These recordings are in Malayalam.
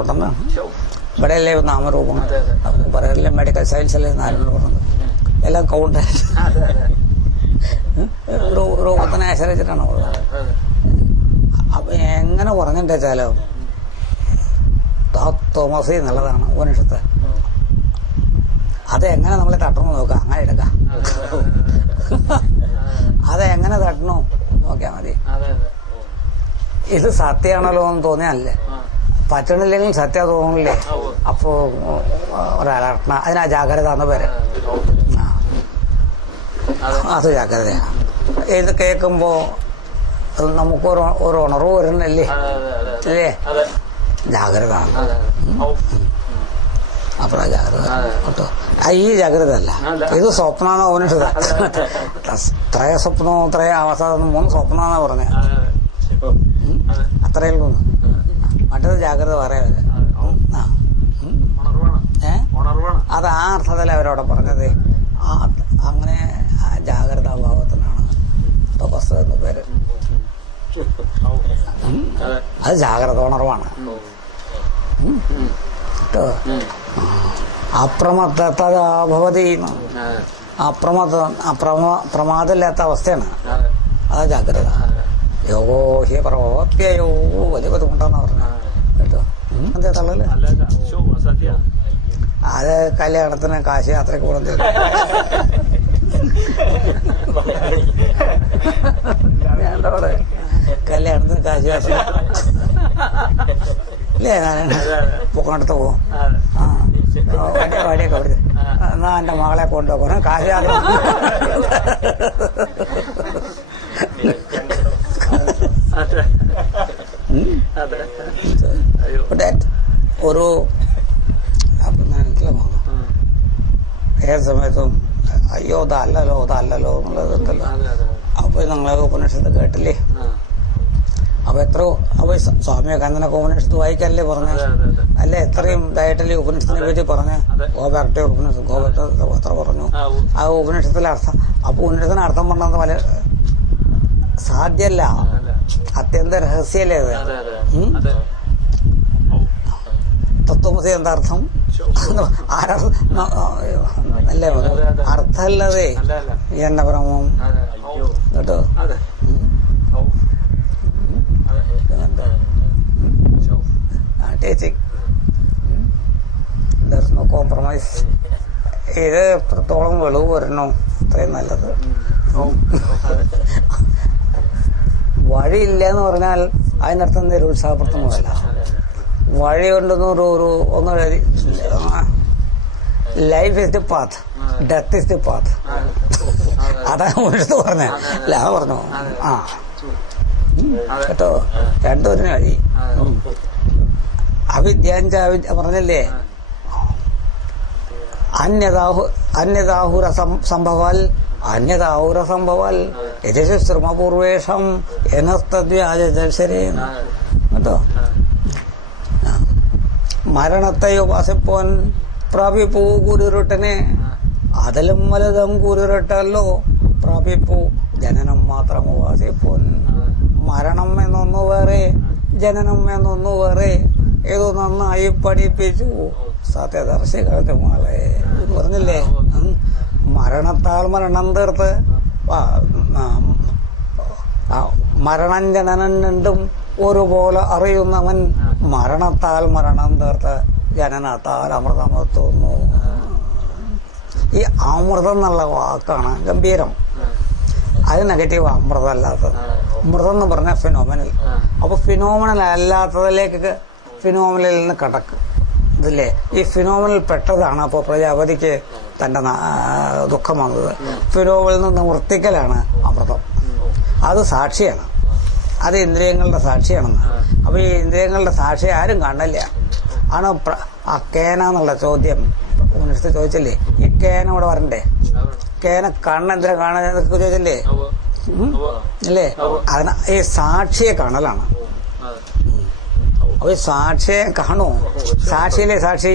ഇമ്പോർട്ടൻ്റ് ആണ്. ഇവിടെയല്ലേ നാമരൂപം പറയല്ലേ, മെഡിക്കൽ സയൻസല്ലേ നാലെണ്ണം പറഞ്ഞത്, എല്ലാം കൗണ്ടായിട്ട് രൂപത്തിനെ ആശ്രയിച്ചിട്ടാണ് ഉള്ളത്. അപ്പൊ എങ്ങനെ പറഞ്ഞിട്ട് വെച്ചാലോ തോമസി എന്നുള്ളതാണ് ഉപനിഷത്ത്. അതെങ്ങനെ നമ്മൾ തട്ടണം നോക്കുക, അങ്ങനെ എടുക്കാം. അതെങ്ങനെ തട്ടണോ നോക്കിയാൽ മതി. ഇത് സത്യമാണല്ലോ എന്ന് തോന്നിയാലേ, പറ്റണില്ലെങ്കിൽ സത്യം തോന്നില്ലേ, അപ്പോ ഒരലർട്ടണ, അതിനാ ജാഗ്രത എന്ന് പേര്. അത് ജാഗ്രതയാണ്. ഇത് കേൾക്കുമ്പോ നമുക്കൊരു ഉണർവ് വരുന്നില്ലേ, അല്ലേ? ജാഗ്രത. അപ്പഴാ ജാഗ്രത കേട്ടോ. ഈ ജാഗ്രത അല്ല, ഇത് സ്വപ്നാണോ ഉപനിഷത്ത്. ത്രയ സ്വപ്നോ ത്രയ അവസാനം 3 സ്വപ്നാന്നാ പറഞ്ഞ, അത്രയേ ഉള്ളൂ. മറ്റത് ജാഗ്രത പറയാതെ. അത് ആ അർത്ഥത്തില് അവരവിടെ പറഞ്ഞത്. അങ്ങനെ ജാഗ്രതാഭാവത്തിനാണ് തപസ് എന്ന പേര്. അത് ജാഗ്രത ഉണർവാണ് കേട്ടോ. അപ്രമത്തഭവതി, പ്രമാദമില്ലാത്ത അവസ്ഥയാണ്, അത് ജാഗ്രത. യോഗോ ഹി പ്രവപ്യയോ വലിയ ബുദ്ധിമുട്ടാന്ന് പറഞ്ഞ കേട്ടോ. എന്താ തള്ളല്? അത് കല്യാണത്തിന് കാശ് യാത്രയ്ക്ക് കൂടുതൽ വേണ്ടവിടെ കല്യാണത്തിന് കാശ് യാത്ര ഇല്ലേ, പൊക്കണടുത്ത് പോകും. വടിയൊക്കെ കൊടുത്ത് എന്നാ എന്റെ മകളെ കൊണ്ടുപോകും കാശ് യാത്ര. ഒരു ഏത് സമയത്തും അയ്യോ ഇതല്ലല്ലോ എന്നുള്ളത് ഉണ്ടല്ലോ. അപ്പൊ നിങ്ങളെ ഉപനിഷത്ത് കേട്ടില്ലേ? അപ്പൊ അപ്പൊ സ്വാമി വിവേകാനന്ദനൊക്കെ ഉപനിഷത്ത് വായിക്കാനല്ലേ പറഞ്ഞ, അല്ലെ? എത്രയും ഇതായിട്ടല്ലേ ഉപനിഷത്തിനെ പറ്റി പറഞ്ഞ. ഗോപരട്ടെ ഉപനിഷത്ത്, ഗോപരട്ടെ എത്ര പറഞ്ഞു ആ ഉപനിഷത്തിലെ അർത്ഥം. അപ്പൊ ഉപനിഷത്തിന് അർത്ഥം പറഞ്ഞത് പല സാധ്യല്ല, അത്യന്ത രഹസ്യല്ലേ അത്. തത്വമസി എന്താ അർത്ഥം? അല്ലേ? അർത്ഥമല്ലതേ എന്ന ഭ്രമം കേട്ടോ. No compromise. ഇത് എത്രത്തോളം വെളിവ് വരണോ അത്രയും നല്ലത്. വഴിയില്ല എന്ന് പറഞ്ഞാൽ അതിനർത്ഥം നിരുത്സാഹപ്പെടുത്തുന്നതല്ല. വഴി കൊണ്ടൊന്നും life is the path, death is the path. അതാണ് എടുത്ത് പറഞ്ഞ ലാ പറഞ്ഞു. കേട്ടോ, രണ്ടുപേരും വഴി. അവിദ്യാഞ്ച പറഞ്ഞല്ലേ, അന്യതാഹുര സംഭവാൽ യജശ്രമപൂർവേഷം എന്നസ്തദ്വ്യാജശരേ. കേട്ടോ, മരണത്തെ ഉപാസിപ്പോൻ പ്രാപിപ്പൂ കുരുരുട്ടനെ, അതിലും വലുതും കുരുരുട്ടല്ലോ പ്രാപിപ്പൂ ജനനം മാത്രം ഉപാസിപ്പോൻ. മരണം എന്നൊന്നു വേറെ, ജനനം എന്നൊന്നു വേറെ, ഏതോ നന്നായി പഠിപ്പിച്ചു സത്യദർശികളുടെ മോളെ പറഞ്ഞില്ലേ. മരണത്താൽ മരണം തീർത്ത് മരണം ജനനം രണ്ടും ഒരുപോലെ അറിയുന്നവൻ മരണത്താൽ മരണം തീർത്ത് ജനനത്താൽ അമൃതമെത്തുന്നു. ഈ അമൃതം എന്നുള്ള വാക്കാണ് ഗംഭീരം. അത് നെഗറ്റീവ്, അമൃതമല്ലാത്തത്. മൃതം എന്ന് പറഞ്ഞാൽ ഫിനോമിനൽ. അപ്പൊ ഫിനോമിനൽ അല്ലാത്തതിലേക്ക് ഫിനോമിനലിൽ നിന്ന് കടക്കും ഇതില്ലേ. ഈ ഫിനോമിനൽ പെട്ടതാണ് അപ്പോൾ പ്രജാപതിക്ക് തന്റെ ദുഃഖം വന്നത്. ഫിനോമിനിൽ നിന്ന് നിവർത്തിക്കലാണ് അമൃതം. അത് സാക്ഷിയാണ്, അത് ഇന്ദ്രിയങ്ങളുടെ സാക്ഷിയാണെന്ന്. അപ്പൊ ഈ ഇന്ദ്രിയങ്ങളുടെ സാക്ഷി ആരും കാണില്ല. ആണ് ആ കേന എന്നുള്ള ചോദ്യം ഉപനിഷത്ത് ചോദിച്ചില്ലേ. ഈ കേന ഇവിടെ വരണ്ടേ? കേന കണ്ണെന്തിനാ കാണാനൊക്കെ ചോദിച്ചില്ലേ അല്ലേ? അതിന് ഈ സാക്ഷിയെ കാണലാണ്. അപ്പൊ ഈ സാക്ഷിയെ കാണൂ. സാക്ഷിയില്ലേ സാക്ഷി?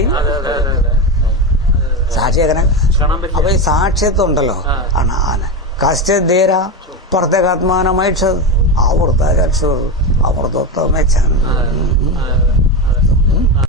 സാക്ഷി എങ്ങനെ? അപ്പൊ ഈ സാക്ഷ്യത്വം ഉണ്ടല്ലോ ആണ്. കശ്ചേര പ്രത്യേകാത്മാനമൈക്ഷത് ആവൃത്ത ചക്ഷുർ അമൃതത്വം